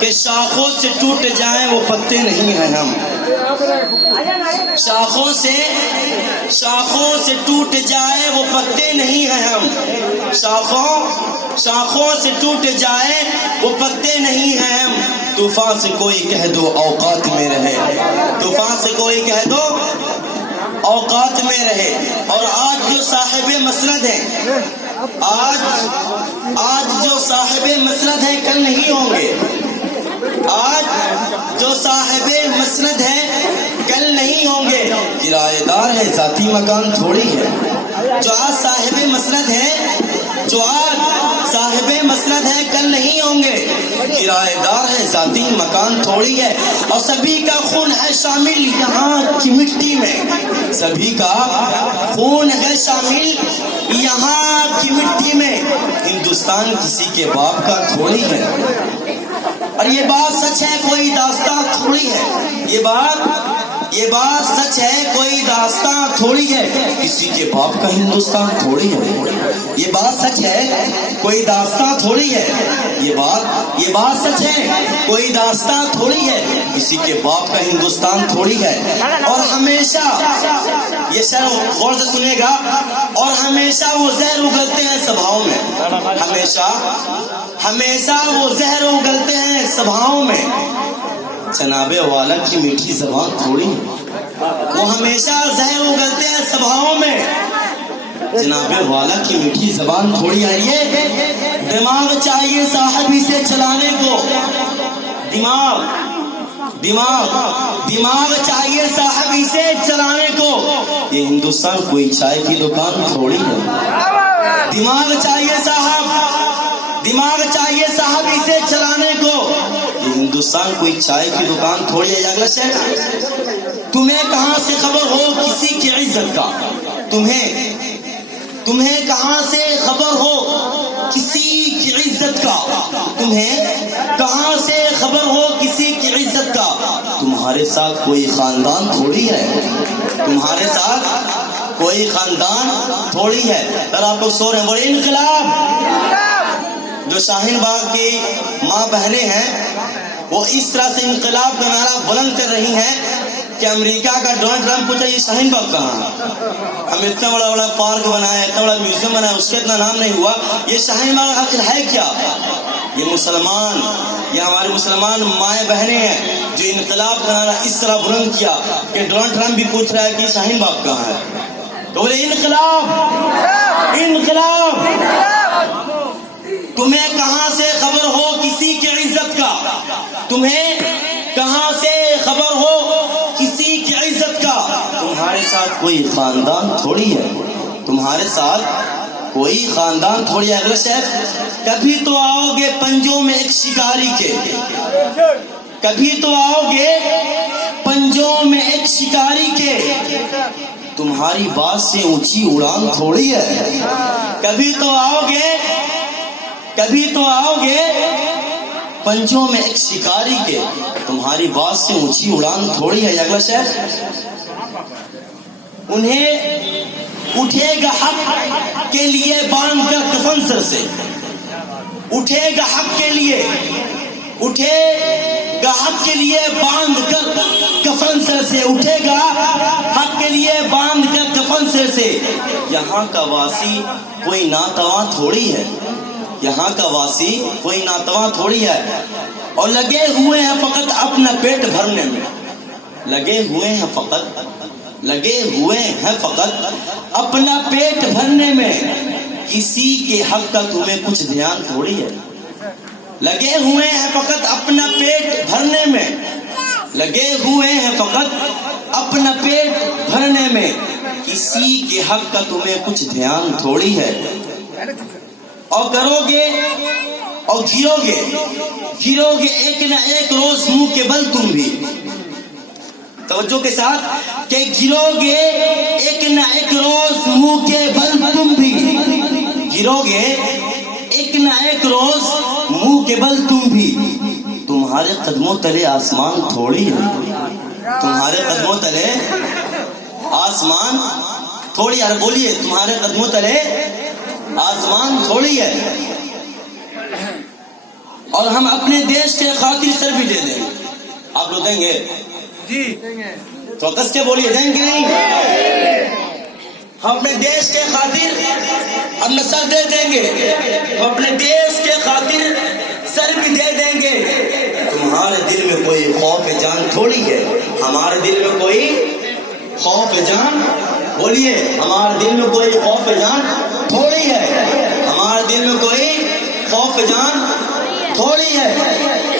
کہ شاخوں سے ٹوٹ جائیں وہ پتے نہیں ہیں ہم. شاخوں سے ٹوٹ جائے وہ پتے نہیں ہیں ہم. شاخوں سے ٹوٹ جائے وہ پتے نہیں ہیں ہم. طوفان سے کوئی کہہ دو اوقات میں رہے. طوفان سے کوئی کہہ دو اوقات میں رہے. اور آج جو صاحب مسند ہیں، آج جو صاحب مسند ہیں کل نہیں ہوں گے. آج جو صاحب مسند ہیں کل نہیں ہوں گے. کرایہ دار ہے ذاتی مکان تھوڑی ہے. جو آج صاحب مسند ہے کل نہیں ہوں گے. کرایہ دار ہے ذاتی مکان تھوڑی ہے. اور سبھی کا خون ہے شامل یہاں کی مٹی میں. سبھی کا خون ہے شامل یہاں کی مٹی میں. ہندوستان کسی کے باپ کا تھوڑی ہے. اور یہ بات سچ ہے، کوئی داستان تھوڑی ہے. یہ بات سچ ہے، کوئی داستان تھوڑی ہے. کسی کے باپ کا ہندوستان تھوڑی ہے. یہ بات سچ ہے، کوئی داستان تھوڑی ہے. یہ بات سچ ہے، کوئی داستان تھوڑی ہے. کسی کے باپ کا ہندوستان تھوڑی ہے. اور ہمیشہ یہ شعر غور سے سنے گا. اور ہمیشہ وہ زہر اگلتے ہیں سبھاؤں میں. ہمیشہ وہ زہر اگلتے ہیں سبھاؤں میں. جناب والا کی میٹھی زبان تھوڑی ہے. وہ ہمیشہ زہر اگلتے ہیں سبھاؤں میں. جناب والا کی میٹھی زبان تھوڑی ہے. یہ دماغ چاہیے صاحب اسے چلانے کو. دماغ چاہیے صاحب اسے چلانے کو. یہ ہندوستان کوئی چائے کی دکان تھوڑی ہے. دماغ چاہیے صاحب اسے چلانے کو. یہ ہندوستان کوئی چائے کی دکان تھوڑی ہے. اگلا شعر، تمہیں کہاں سے خبر ہو کسی کی عزت کا. تمہیں کہاں سے خبر ہو کسی کی عزت کا. تمہیں کہاں سے خبر ہو کسی کی عزت کا. تمہارے ساتھ کوئی خاندان تھوڑی ہے. تمہارے ساتھ کوئی خاندان تھوڑی ہے. اور آپ لوگ سو رہے ہیں. بڑے انقلاب جو شاہین باغ کی ماں بہنیں ہیں وہ اس طرح سے انقلاب کا نعرہ بلند کر رہی ہیں کہ امریکہ کا ڈونلڈ ٹرمپ پوچھا یہ شاہین باغ کہاں ہے. ہم اتنا بڑا پارک بنایا، اتنا بڑا میوزیم بنایا، اس کا اتنا نام نہیں ہوا. یہ شاہین باغ آخر ہے کیا؟ یہ ہمارے مسلمان مائیں بہنیں ہیں جو انقلاب کا نعرہ اس طرح بلند کیا کہ ڈونلڈ ٹرمپ بھی پوچھ رہا ہے کہ شاہین باغ کہاں ہے. تو بولے انقلاب. تمہیں کہاں سے خبر ہو کسی کی عزت کا. تمہیں کہاں سے خبر ہو کسی کی عزت کا. تمہارے ساتھ کوئی خاندان تھوڑی ہے. تمہارے ساتھ کوئی خاندان تھوڑی ہے. اگلا شعر، کبھی تو آؤ گے پنجوں میں ایک شکاری کے. کبھی تو آؤ گے پنجوں میں ایک شکاری کے. تمہاری بات سے اونچی اڑان تھوڑی ہے. کبھی تو آؤ گے پنجوں میں ایک شکاری کے. تمہاری بات سے اونچی اڑان تھوڑی ہے. اگلا شعر، انہیں اٹھے گا حق کے لیے باندھ کر کفن سر سے. اٹھے گا حق کے لیے باندھ کر کفن سر سے. اٹھے گا حق کے لیے باندھ کر کفن سر سے. یہاں کا واسی کوئی ناتواں تھوڑی ہے. یہاں کا واسی کوئی ناتواں تھوڑی ہے. اور لگے ہوئے ہیں فقط اپنا پیٹ بھرنے میں. لگے ہوئے ہیں فقط اپنا پیٹ بھرنے میں. کسی کے حق کا تمہیں کچھ دھیان تھوڑی ہے. لگے ہوئے ہیں فقط اپنا پیٹ بھرنے میں. لگے ہوئے ہیں فقط اپنا پیٹ بھرنے میں. کسی کے حق کا تمہیں کچھ دھیان تھوڑی ہے. اور کرو گے اور گرو گے ایک نہ ایک روز منہ کے بل تم بھی. توجہ کے ساتھ کہ گرو گے ایک نہ ایک روز منہ کے بل تم بھی. گرو گے ایک نہ ایک روز منہ کے بل تم بھی. تمہارے قدموں تلے آسمان تھوڑی ہے. تمہارے قدموں تلے آسمان تھوڑی. یار بولیے، تمہارے قدموں تلے آسمان تھوڑی ہے. اور ہم اپنے دیش کے خاطر آپ لوگ دیں گے؟ جی چوکس کے بولیے، دیں گے نہیں؟ ہم اپنے دیش کے خاطر اپنا سر دے دیں گے، ہم اپنے دیش کے خاطر سر بھی دے دیں گے۔ تمہارے دل میں کوئی خوف جان تھوڑی ہے، ہمارے دل میں کوئی خوف جان، بولیے، ہمارے دل میں کوئی خوف جان تھوڑی ہے، ہمارے دل میں کوئی خوف جان تھوڑی ہے۔